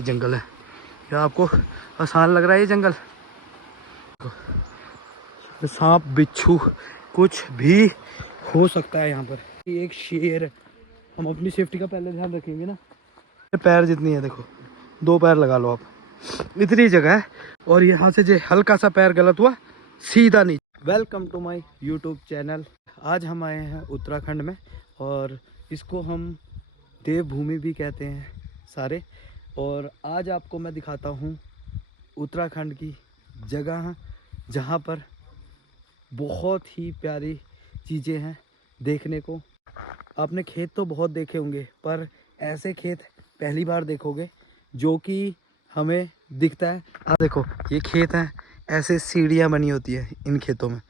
जंगल है क्या आपको आसान लग रहा है ये जंगल? सांप बिच्छू कुछ भी हो सकता है यहाँ पर। एक शेर, हम अपनी सेफ्टी का पहले ध्यान रखेंगे ना। पैर जितनी है देखो, 2 पैर लगा लो आप, इतनी जगह है। और यहाँ से जो हल्का सा पैर गलत हुआ सीधा नीचे। Welcome to my YouTube channel. आज हम आए हैं उत्तराखंड में और इसको हम देवभूमि भी कहते हैं सारे। और आज आपको मैं दिखाता हूँ उत्तराखंड की जगह जहाँ पर बहुत ही प्यारी चीज़ें हैं देखने को। आपने खेत तो बहुत देखे होंगे पर ऐसे खेत पहली बार देखोगे जो कि हमें दिखता है। आप देखो ये खेत हैं, ऐसे सीढ़ियाँ बनी होती है इन खेतों में,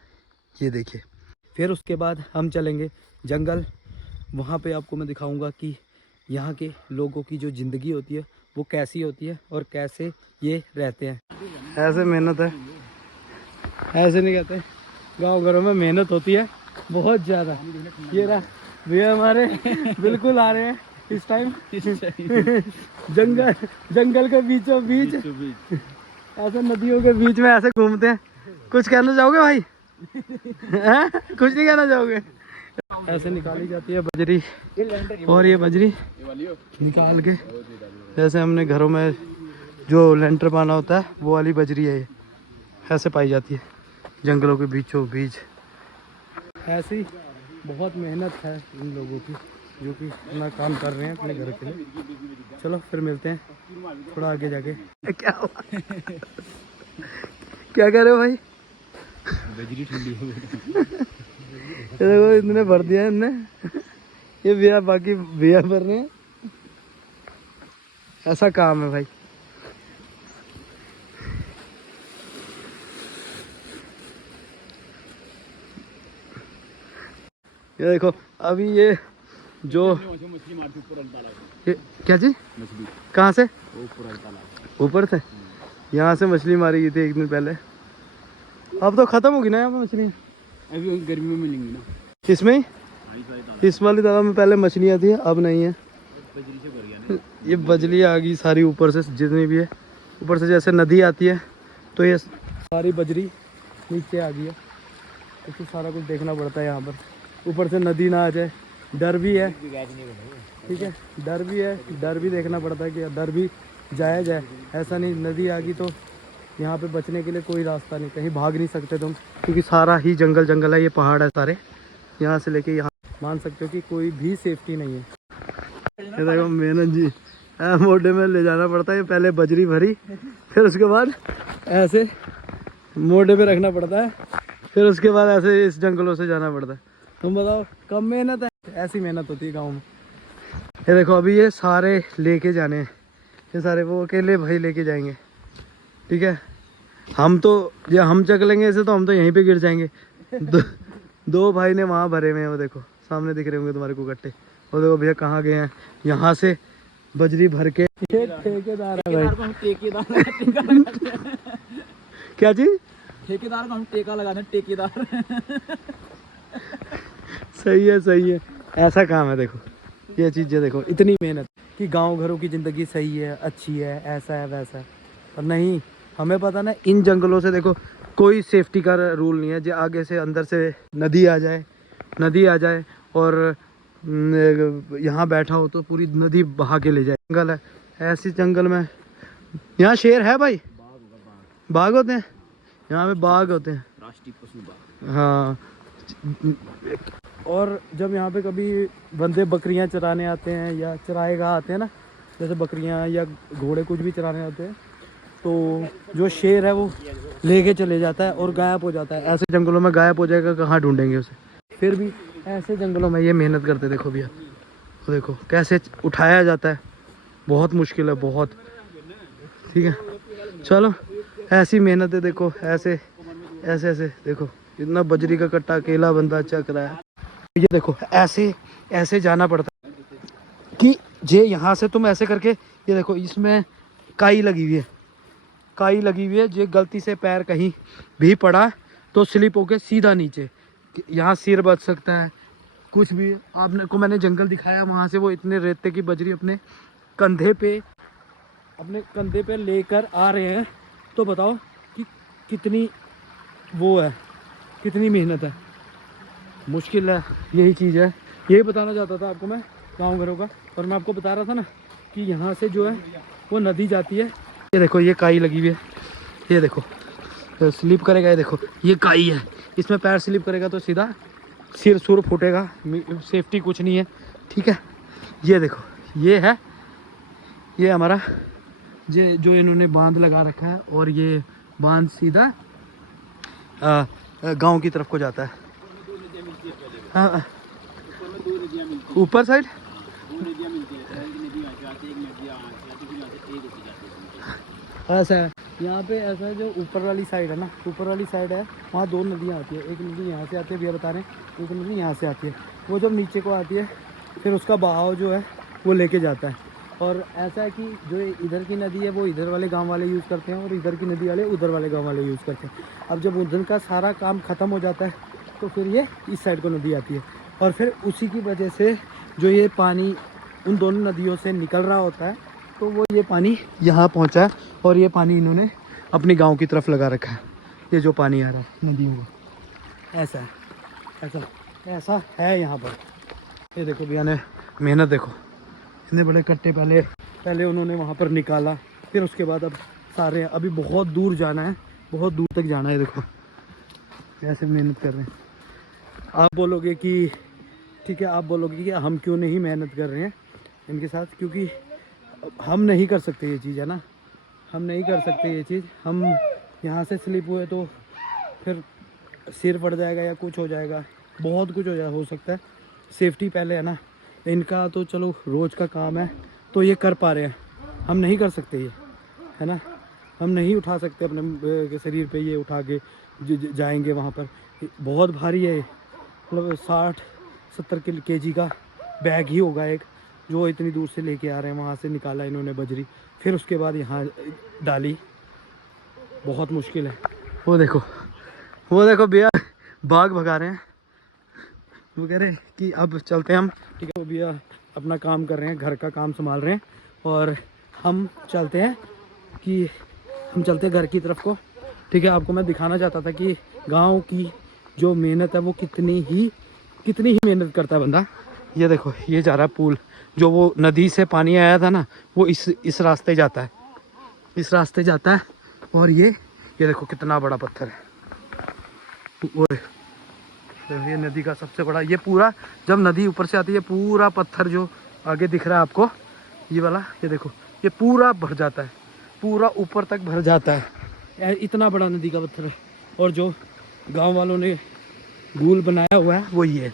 ये देखिए। फिर उसके बाद हम चलेंगे जंगल, वहाँ पे आपको मैं दिखाऊंगा कि यहाँ के लोगों की जो ज़िंदगी होती है वो कैसी होती है और कैसे ये रहते हैं। ऐसे मेहनत है, ऐसे नहीं कहते, गांव घरों में मेहनत होती है बहुत ज़्यादा। ये रहा भैया हमारे बिल्कुल आ रहे हैं इस टाइम जंगल के बीचों बीच, ऐसे नदियों के बीच में ऐसे घूमते हैं। कुछ कहना चाहोगे भाई? कुछ नहीं कहना चाहोगे? ऐसे निकाली जाती है बजरी, और ये बजरी निकाल के जैसे हमने घरों में जो लेंटर पाना होता है वो वाली बजरी है, ये ऐसे पाई जाती है जंगलों के बीचों बीच। ऐसी बहुत मेहनत है इन लोगों की जो कि अपना काम कर रहे हैं अपने घर के लिए। चलो फिर मिलते हैं थोड़ा आगे जाके। क्या हुआ? क्या कह रहे हो भाई? बजरी ठंडी है देखो इतने भर दिया है इनने, ये भैया बाकी भैया भर रहे हैं। ऐसा काम है भाई। ये देखो अभी ये जो ये क्या चीज, कहाँ से? ऊपर से यहाँ से मछली मारी गई थी एक दिन पहले। अब तो खत्म होगी ना यहाँ पे मछली, अभी गर्मी में मिलेंगी ना इसमें ही। इस वाली तालाब में पहले मछलियाँ थी, अब नहीं है। बजरी से भर गया ना। ये बजली आ गई सारी ऊपर से, जितनी भी है ऊपर से जैसे नदी आती है तो ये सारी बजरी नीचे आ गई है। इसको सारा कुछ देखना पड़ता है यहाँ पर, ऊपर से नदी ना आ जाए, डर भी है। ठीक है, डर भी है, डर भी देखना पड़ता है कि डर भी जाया जाए। ऐसा नहीं नदी आ गई तो यहाँ पे बचने के लिए कोई रास्ता नहीं, कहीं भाग नहीं सकते तुम, क्योंकि सारा ही जंगल जंगल है। ये पहाड़ है सारे, यहाँ से लेके यहाँ मान सकते हो कि कोई भी सेफ्टी नहीं है। ये देखो मेहनत जी, मोटे में ले जाना पड़ता है। पहले बजरी भरी, फिर उसके बाद ऐसे मोटे पे रखना पड़ता है, फिर उसके बाद ऐसे इस जंगलों से जाना पड़ता है। तुम बताओ कम मेहनत है? ऐसी मेहनत होती है गाँव में। ये देखो अभी ये सारे लेके जाने हैं, ये सारे वो अकेले भाई लेके जाएंगे। ठीक है, हम तो ये हम चक लेंगे ऐसे तो हम तो यहीं पे गिर जाएंगे। दो भाई ने वहाँ भरे हुए हैं, वो देखो सामने दिख रहे होंगे तुम्हारे को गट्टे। वो देखो भैया कहाँ गए हैं, यहाँ से बजरी भर के। ठेकेदार है भाई, क्या चीज? ठेकेदार को हम टेका लगाते हैं, ठेकेदार। सही है सही है, ऐसा काम है। देखो ये चीज़ें देखो, इतनी मेहनत कि गांव घरों की ज़िंदगी सही है, अच्छी है, ऐसा है वैसा है। और नहीं, हमें पता ना इन जंगलों से देखो कोई सेफ्टी का रूल नहीं है। जो आगे से अंदर से नदी आ जाए और यहाँ बैठा हो तो पूरी नदी बहा के ले जाए। जंगल है, ऐसी जंगल में यहाँ शेर है भाई, बाघ होते हैं यहाँ पे, बाघ होते हैं, राष्ट्रीय पशु बाघ। हाँ। और जब यहाँ पे कभी बंदे बकरियाँ चराने आते हैं या चराएगा आते हैं ना, जैसे बकरियाँ या घोड़े कुछ भी चराने आते हैं, तो जो शेर है वो लेके चले जाता है और गायब हो जाता है। ऐसे जंगलों में गायब हो जाएगा, कहाँ ढूंढेंगे उसे? फिर भी ऐसे जंगलों में ये मेहनत करते, देखो भैया तो देखो कैसे उठाया जाता है, बहुत मुश्किल है बहुत। ठीक है, चलो ऐसी मेहनत है। देखो ऐसे ऐसे ऐसे देखो, इतना बजरी का कट्टा अकेला बंदा चक रहा है। ये देखो ऐसे ऐसे जाना पड़ता है कि जे यहाँ से तुम ऐसे करके, ये देखो इसमें काई लगी हुई है, काई लगी हुई है। जो गलती से पैर कहीं भी पड़ा तो स्लिप होके सीधा नीचे, यहाँ सिर बच सकता है, कुछ भी। आपने को मैंने जंगल दिखाया, वहाँ से वो इतने रेते की बजरी अपने कंधे पे अपने कंधे पे लेकर आ रहे हैं, तो बताओ कि कितनी वो है, कितनी मेहनत है, मुश्किल है, यही चीज़ है। यही बताना चाहता था आपको मैं गाँव घरों का। और मैं आपको बता रहा था ना कि यहाँ से जो है वो नदी जाती है। ये देखो ये काई लगी हुई है, ये देखो तो स्लिप करेगा, ये देखो ये काई है, इसमें पैर स्लिप करेगा तो सीधा सिर सुर फूटेगा, सेफ्टी कुछ नहीं है, ठीक है। ये देखो ये है, ये हमारा ये जो इन्होंने बांध लगा रखा है, और ये बांध सीधा गांव की तरफ को जाता है। हाँ ऊपर साइड ऐसा है, यहाँ पे ऐसा है, जो ऊपर वाली साइड है ना, ऊपर वाली साइड है, वहाँ दो नदियाँ आती है। एक नदी यहाँ से आती है, भैया बता रहे हैं, एक नदी यहाँ से आती है। वो जब नीचे को आती है फिर उसका बहाव जो है वो लेके जाता है। और ऐसा है कि जो इधर की नदी है वो इधर वाले गांव वाले यूज़ करते हैं, और इधर की नदी वाले उधर वाले गांव वाले यूज़ करते हैं। अब जब उधर का सारा काम ख़त्म हो जाता है तो फिर ये इस साइड को नदी आती है, और फिर उसी की वजह से जो ये पानी उन दोनों नदियों से निकल रहा होता है, तो वो ये पानी यहाँ पहुँचा है, और ये पानी इन्होंने अपने गाँव की तरफ लगा रखा है। ये जो पानी आ रहा है नदियों को, ऐसा है, ऐसा है यहाँ पर। ये देखो भैया ने मेहनत देखो, इतने बड़े कट्टे पहले उन्होंने वहाँ पर निकाला, फिर उसके बाद अब सारे अभी बहुत दूर जाना है, बहुत दूर तक जाना है। देखो कैसे मेहनत कर रहे हैं। आप बोलोगे कि ठीक है, आप बोलोगे कि हम क्यों नहीं मेहनत कर रहे हैं इनके साथ, क्योंकि हम नहीं कर सकते ये चीज़, है ना, हम नहीं कर सकते ये चीज़। हम यहाँ से स्लिप हुए तो फिर सिर फट जाएगा या कुछ हो जाएगा, बहुत कुछ हो सकता है। सेफ्टी पहले है ना। इनका तो चलो रोज़ का काम है तो ये कर पा रहे हैं, हम नहीं कर सकते ये, है ना। हम नहीं उठा सकते अपने शरीर पे ये उठा के जाएंगे वहाँ पर, बहुत भारी है, मतलब 60-70 kg का बैग ही होगा एक, जो इतनी दूर से लेके आ रहे हैं। वहाँ से निकाला इन्होंने बजरी, फिर उसके बाद यहाँ डाली, बहुत मुश्किल है। वो देखो भैया बाघ भगा रहे हैं। वो कह रहे हैं कि अब चलते हैं हम, ठीक है। वो भैया अपना काम कर रहे हैं, घर का काम संभाल रहे हैं, और हम चलते हैं घर की तरफ को, ठीक है। आपको मैं दिखाना चाहता था कि गांव की जो मेहनत है वो कितनी ही मेहनत करता है बंदा। ये देखो ये जा रहा है पुल, जो वो नदी से पानी आया था ना, वो इस रास्ते जाता है, इस रास्ते जाता है। और ये देखो कितना बड़ा पत्थर है, और ये नदी का सबसे बड़ा, ये पूरा जब नदी ऊपर से आती है, पूरा पत्थर जो आगे दिख रहा है आपको, ये वाला, ये देखो ये पूरा भर जाता है, पूरा ऊपर तक भर जाता है। इतना बड़ा नदी का पत्थर है। और जो गांव वालों ने गूल बनाया हुआ है वो ये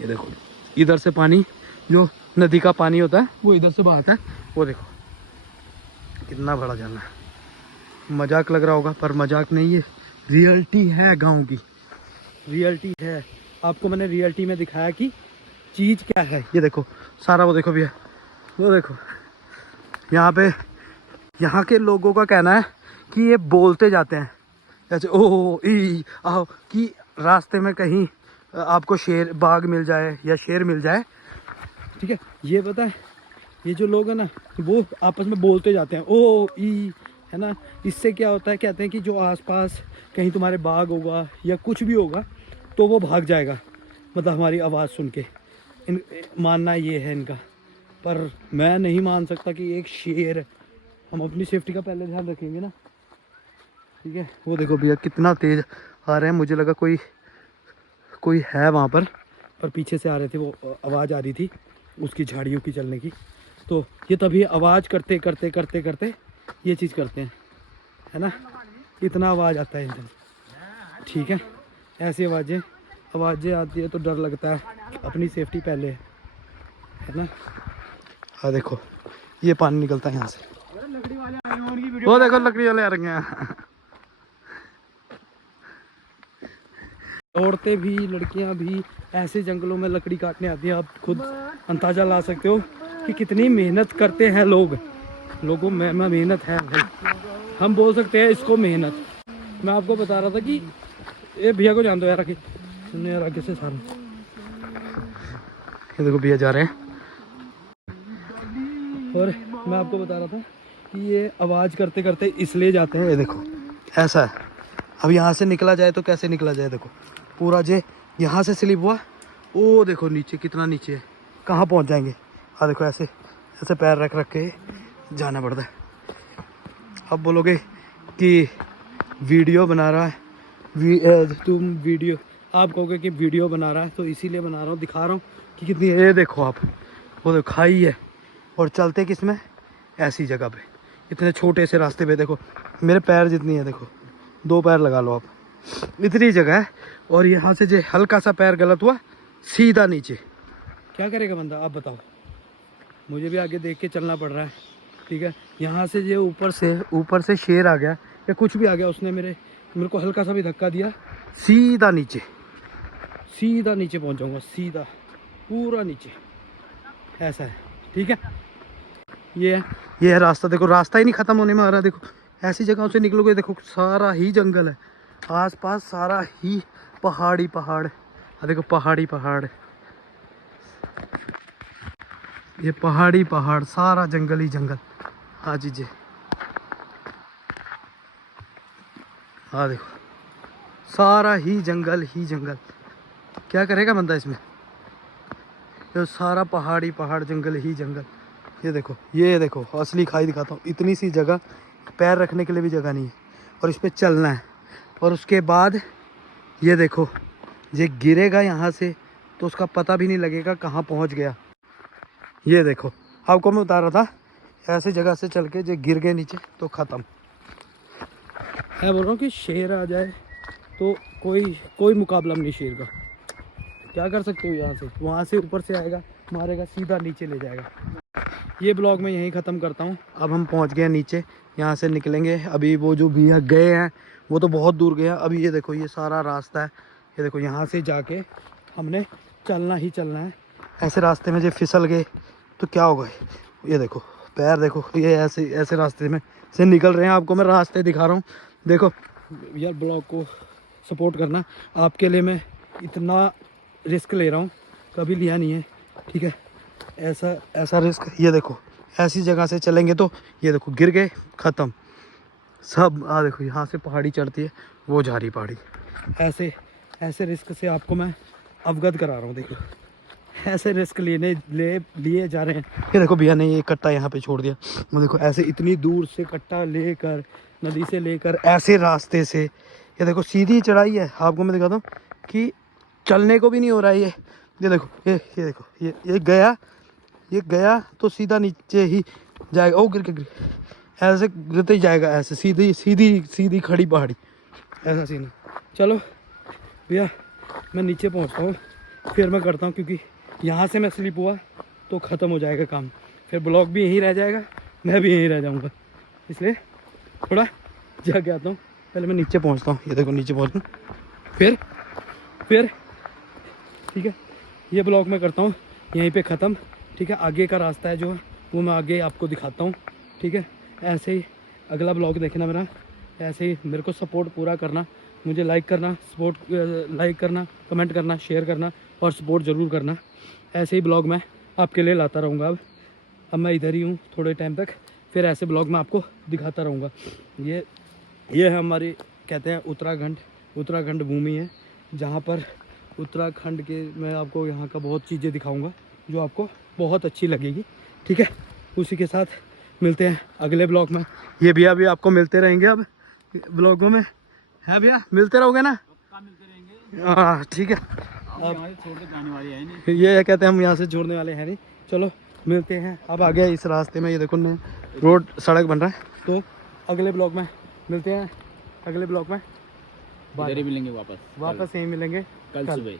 देखो, इधर से पानी, जो नदी का पानी होता है वो इधर से बहाता है। वो देखो कितना बड़ा झरना है। मजाक लग रहा होगा, पर मजाक नहीं, है रियलिटी है, गाँव की रियलिटी है। आपको मैंने रियलिटी में दिखाया कि चीज़ क्या है। ये देखो सारा, वो देखो भैया, वो देखो यहाँ के लोगों का कहना है कि ये बोलते जाते हैं जैसे ओ ई आओ, कि रास्ते में कहीं आपको बाघ मिल जाए या शेर मिल जाए, ठीक है। ये पता है, ये जो लोग हैं ना वो आपस में बोलते जाते हैं ओ ई, है ना। इससे क्या होता है, कहते हैं कि जो आसपास कहीं तुम्हारे बाघ होगा या कुछ भी होगा तो वो भाग जाएगा, मतलब हमारी आवाज़ सुन के। मानना ये है इनका, पर मैं नहीं मान सकता कि एक शेर, हम अपनी सेफ्टी का पहले ध्यान रखेंगे ना, ठीक है। वो देखो भैया कितना तेज़ आ रहे हैं, मुझे लगा कोई है वहाँ पर पीछे से आ रहे थे, वो आवाज़ आ रही थी उसकी झाड़ियों की चलने की, तो ये तभी आवाज़ करते करते ये चीज़ करते हैं, है ना। इतना आवाज़ आता है इनसे, ठीक है। ऐसी आवाज़ें आती है तो डर लगता है, अपनी सेफ्टी पहले है ना। हाँ देखो ये पानी निकलता है यहाँ से, वो देखो लकड़ी वाले आ रहे हैं। औरतें भी लड़कियां भी ऐसे जंगलों में लकड़ी काटने आती हैं। आप खुद अंदाजा ला सकते हो कि कितनी मेहनत करते हैं लोगों में मेहनत है भाई। हम बोल सकते हैं इसको मेहनत। मैं आपको बता रहा था कि ये भैया को जान दो यार, आगे सुनने यार, आगे से सारा। ये देखो भैया जा रहे हैं, और मैं आपको बता रहा था कि ये आवाज़ करते करते इसलिए जाते हैं, ये देखो ऐसा है। अब यहाँ से निकला जाए तो कैसे निकला जाए, देखो पूरा जे यहाँ से स्लिप हुआ, वो देखो नीचे कितना नीचे है, कहाँ पहुँच जाएंगे। हाँ देखो ऐसे ऐसे पैर रख रख के जाना पड़ता है। अब बोलोगे कि वीडियो बना रहा है, तुम वीडियो, आप कहोगे कि वीडियो बना रहा है, तो इसीलिए बना रहा हूँ, दिखा रहा हूँ कि कितनी, ये देखो आप, वो देखो खाई है और चलते किस में, ऐसी जगह पे, इतने छोटे से रास्ते पे, देखो मेरे पैर जितनी है, देखो 2 पैर लगा लो आप, इतनी जगह है। और यहाँ से जो हल्का सा पैर गलत हुआ सीधा नीचे, क्या करेगा बंदा आप बताओ। मुझे भी आगे देख के चलना पड़ रहा है, ठीक है। यहाँ से जो ऊपर से शेर आ गया या कुछ भी आ गया, उसने मेरे को हल्का सा भी धक्का दिया, सीधा नीचे पहुँच जाऊँगा, सीधा पूरा नीचे, ऐसा है, ठीक है। ये है रास्ता, देखो रास्ता ही नहीं ख़त्म होने में आ रहा। देखो ऐसी जगहों से निकलोगे, देखो सारा ही जंगल है, आसपास सारा ही पहाड़ी पहाड़, देखो पहाड़ी पहाड़, ये पहाड़ी पहाड़, सारा जंगल ही जंगल। हाँ जी, हाँ देखो सारा ही जंगल क्या करेगा बंदा इसमें, ये सारा पहाड़ी पहाड़, जंगल ही जंगल। ये देखो असली खाई दिखाता हूँ, इतनी सी जगह, पैर रखने के लिए भी जगह नहीं है, और इस पर चलना है। और उसके बाद ये देखो, ये गिरेगा यहाँ से तो उसका पता भी नहीं लगेगा कहाँ पहुँच गया। ये देखो आपको मैं बता रहा था, ऐसे जगह से चल के जो गिर गए नीचे तो ख़त्म। मैं बोल रहा हूँ कि शेर आ जाए तो कोई मुकाबला नहीं शेर का, क्या कर सकते हो। यहाँ से वहाँ से ऊपर से आएगा, मारेगा, सीधा नीचे ले जाएगा। ये ब्लॉग मैं यहीं ख़त्म करता हूँ। अब हम पहुँच गए नीचे, यहाँ से निकलेंगे। अभी वो जो भैया गए हैं वो तो बहुत दूर गए हैं। अभी ये देखो ये सारा रास्ता है, ये देखो यहाँ से जाके हमने चलना ही चलना है। ऐसे रास्ते में जो फिसल गए तो क्या होगा, ये देखो पैर देखो, ये ऐसे रास्ते में से निकल रहे हैं। आपको मैं रास्ते दिखा रहा हूँ, देखो यार ब्लॉग को सपोर्ट करना। आपके लिए मैं इतना रिस्क ले रहा हूँ, कभी लिया नहीं है, ठीक है। ऐसा रिस्क, ये देखो ऐसी जगह से चलेंगे तो ये देखो गिर गए, ख़त्म सब। देखो यहाँ से पहाड़ी चढ़ती है, वो जा रही पहाड़ी। ऐसे रिस्क से आपको मैं अवगत करा रहा हूँ। देखो ऐसे रिस्क लिए जा रहे हैं। ये देखो भैया ने ये कट्टा यहाँ पे छोड़ दिया, वो देखो ऐसे इतनी दूर से कट्टा लेकर, नदी से लेकर, ऐसे रास्ते से, ये देखो सीधी चढ़ाई है। आपको मैं दिखाता हूँ कि चलने को भी नहीं हो रहा है। ये देखो ये देखो ये गया तो सीधा नीचे ही जाएगा। ओ गिर ऐसे गिरते ही जाएगा, ऐसे सीधी खड़ी पहाड़ी, ऐसा सीन है। चलो भैया मैं नीचे पहुंचता हूँ, फिर मैं करता हूँ, क्योंकि यहाँ से मैं स्लिप हुआ तो ख़त्म हो जाएगा काम, फिर ब्लॉग भी यहीं रह जाएगा, मैं भी यहीं रह जाऊँगा, इसलिए थोड़ा जाके आता हूँ। पहले मैं नीचे पहुँचता हूँ, ये देखो नीचे पहुँचूँ, फिर ठीक है। ये ब्लॉग मैं करता हूँ यहीं पे ख़त्म, ठीक है। आगे का रास्ता है जो है वो मैं आगे आपको दिखाता हूँ, ठीक है। ऐसे ही अगला ब्लॉग देखना मेरा, ऐसे ही मेरे को सपोर्ट पूरा करना, मुझे लाइक करना, कमेंट करना, शेयर करना और सपोर्ट ज़रूर करना। ऐसे ही ब्लॉग मैं आपके लिए लाता रहूँगा। अब मैं इधर ही हूँ थोड़े टाइम तक, फिर ऐसे ब्लॉग मैं आपको दिखाता रहूँगा। ये है हमारी, कहते हैं उत्तराखंड भूमि है, जहाँ पर उत्तराखंड के मैं आपको यहाँ का बहुत चीज़ें दिखाऊंगा जो आपको बहुत अच्छी लगेगी, ठीक है। उसी के साथ मिलते हैं अगले ब्लॉग में। ये भैया भी आपको मिलते रहेंगे अब ब्लॉगों में, है भैया, मिलते रहोगे ना? हाँ ठीक है। अब छोड़ के जाने वाले हैं नहीं, ये कहते हैं हम यहाँ से छोड़ने वाले हैं नहीं। चलो मिलते हैं अब आगे इस रास्ते में। ये देखो रोड सड़क बन रहा है, तो अगले ब्लॉग में मिलते हैं, अगले ब्लॉग में इधर ही मिलेंगे वापस यहीं मिलेंगे कल सुबह।